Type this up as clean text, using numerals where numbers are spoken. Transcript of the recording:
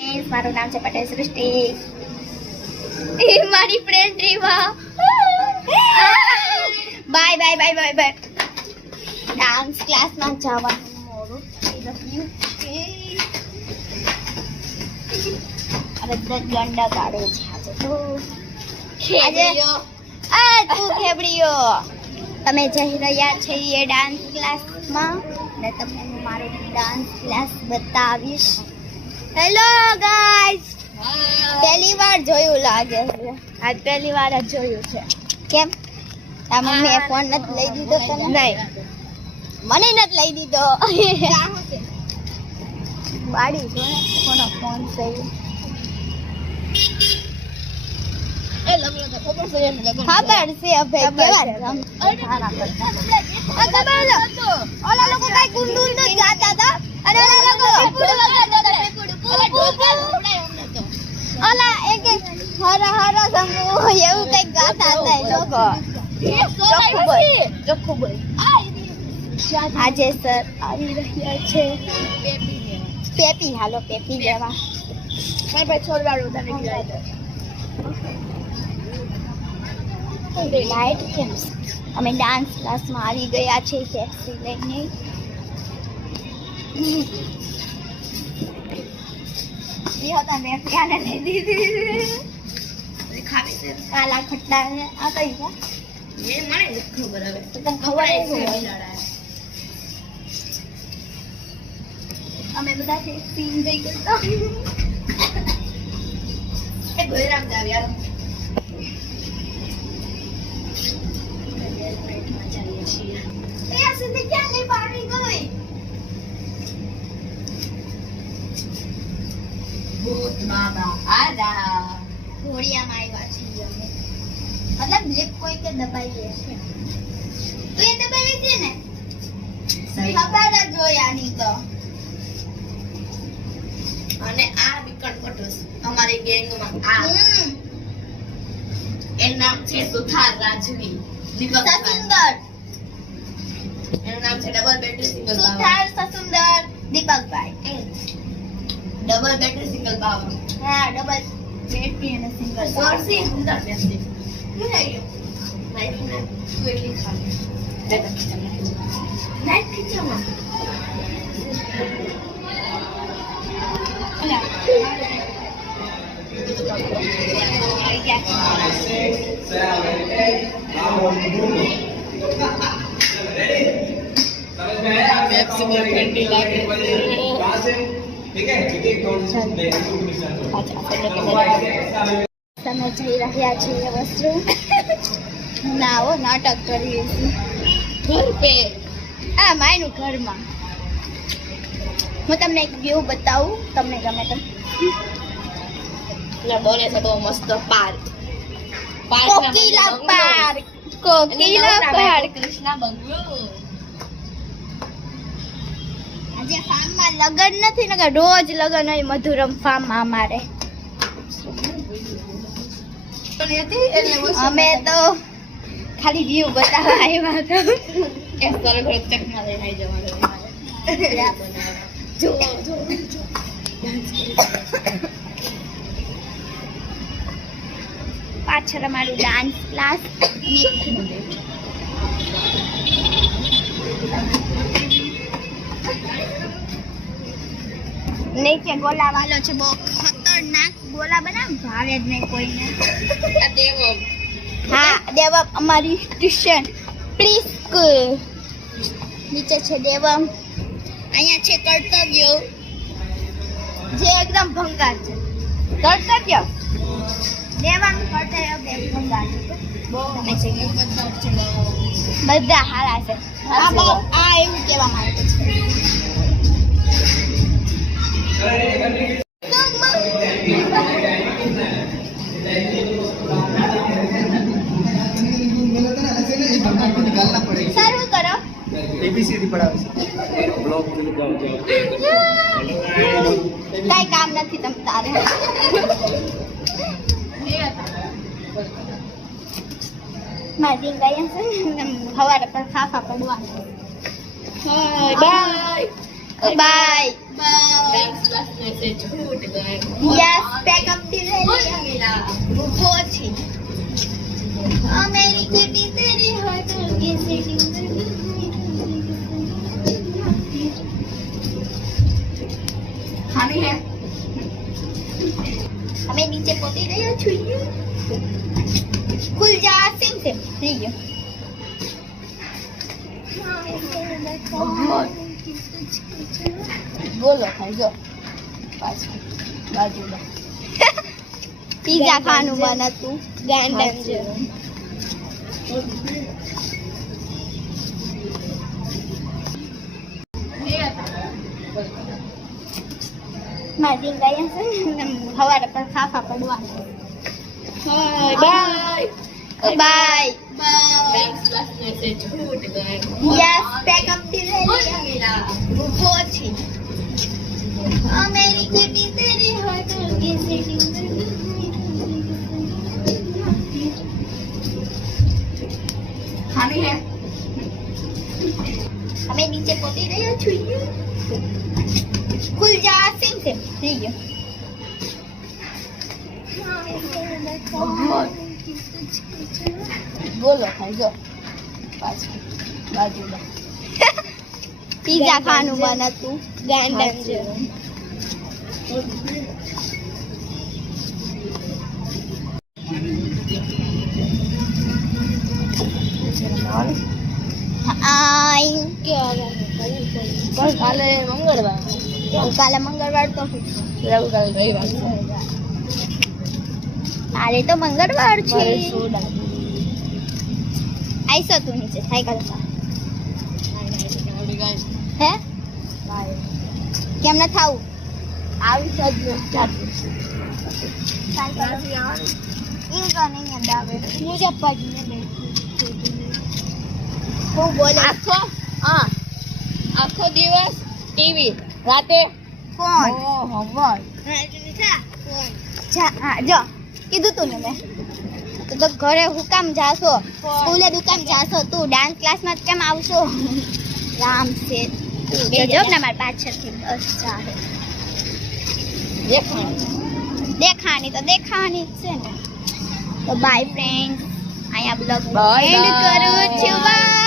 મારું નામ છે પટેલ સૃષ્ટિ. એ મારી friend Riva. Bye bye bye bye bye. Dance ક્લાસમાં જવાનું મોડું થઈ રહ્યું છે. હવે ગંડા કાઢે છે આજે તો. આ તું ખેબડીઓ. તમે જઈ રહ્યા છીએ ડાન્સ ક્લાસમાં ને તમને હું મારો ડાન્સ ક્લાસ બતાવીશ. હેલો ગાઈસ, પહેલી વાર જોયું લાગે છે. આજ પહેલી વાર જ જોયું છે. કેમ આ મમ્મીએ ફોન નથી લઈ દીધો તને? નહીં, મને નથી લઈ દીધો. બાડી જો ને કોનો ફોન છે. ખબર છે હવે કેવા ઓલા લોકો કઈ ગુંડું તો ગાતા હતા અને ઓલા લોકો ઓલા એક હરા હરા સમૂહ એવું કઈ ગાતા હતા એ લોકો. ચોખ્ખું બોલ. આજે સર આવી રહ્યા છે. પેપી હાલો પેપી લેવા. છોડવાડું તને લાઈટ કેમ? અમે ડાન્સ ક્લાસમાં આવી ગયા છે ટેક્સી લઈને. કાલા ખટ્ટા આ કઈ છે? ખબર હવે તને ખબર અમે બધા સીન જઈ ગયા. ગોયરામ જાવ યાર. મતલબ લિપ કોઈ કે દબાઈ લે છે તો એ દબાઈ છે ને ખબર જ હોય આની તો. અને આ વિકટ પટોસ અમારી ગેંગમાં આ એનું નામ છે સુથાર રાજવી સસુંદર. એનું નામ છે ડબલ બેટરી સિંગલ સુથાર સસુંદર દીપકભાઈ. ડબલ બેટરી સિંગલ બાબા. હા ડબલ બેટરી અને સિંગલ. સોરસી સુંદર બેસતી શું લાગ્યું નાઈટ તું એટલી ખાલી બેટા નાઈટ ખીચામાં તમે જઈ રહ્યા છીએ વસ્તુ ના હો નાટક કરીએ છીએ ઘર પે. આ માયનું ઘરમાં. હું તમને એક વ્યૂ બતાવું, તમને ગમે તેમ. ના બોલે છે બહુ મસ્ત park. Kokila park. Kokila park. Krishna bungalow. આજે ફાર્મમાં લગન નથી ને કે રોજ લગન હોય મધુરમ ફાર્મમાં અમારે. અમે તો ખાલી વ્યૂ બતાવવા આવ્યા હતા. એક સરળ ચકના લઈને આવી જવાનું. જો પાછળ અમારું ડાન્સ ક્લાસ. નીચે ગોલા વાલો છે, બહુ ખતરનાક ગોલા બનાવ ભાવે જ નહીં કોઈને. આ દેવો હા દેવમ અમારી ટ્યુશન પ્રી સ્કૂલ. નીચે છે દેવમ, અહીંયા છે કર્તવ્ય જે એકદમ ભંગાર છે. કર્તવ્ય દેવમ કર્તવ્ય બે ભંગાર છે. બધા હારા છે. આ એવું કહેવામાં આવે છે. સારું કરો. एबीसीडी पढ़ा ब्लॉग કઈ કામ નથી તમ તારે. મારી ગયા છે ને સવારે પર ખાફા પડવા. By bye. ડાન્સ ક્લાસ ને સે છૂટ ગए यस बैकअप दी वो थी मेरी किटी तेरी होटल की सीटिंग खानी है हमें नीचे पोती रही हो छुई खुल जा सिम से ठीक है બોલો ખાઈ જો પાછું બાજુમાં पिज्जा खानु बना तू गांडन છે मारी गया से हवारे पर खाफा पड़वा બાય बाय ડાન્સ ક્લાસ ને સે છૂટ ગए यस बैकअप दी वो थी मेरी किटी तेरी होटल की सीटिंग खानी है हमें नीचे पोती रही हो छुई खुल जा सिम से ठीक है બોલો ખાઈ જો પાછું બાજુમાં पिज्जा खानु बना तू गांडन છે आई પણ કાલે મંગળવાર काले मंगलवार तो રવિવારે રવિવાર છે काले तो मंगलवार छे મારે સોડા आईसो तू नीचे साइकिल पर આવડી ગઈ હે કેમ ન થાવું આવી સજ ચાલુ સાયકલ ઈ તો નહીં યાદ આવે મુજબ પડીને હું બોલે આખો દિવસ ટીવી રાતે ફોન હોમવર્ક જો કીધું તું ને મેં તો ઘરે હું કામ જાશો સ્કૂલે તું કામ જાશો તું ડાન્સ ક્લાસમાં કેમ આવશો રામ છે જો ને મારી પાછળથી બસ ચાલે દેખાની તો દેખાવાની જ છે ને તો બાય ફ્રેન્ડ અહીંયા બ્લોગ Bye એન્ડ bye. કરું છું બાય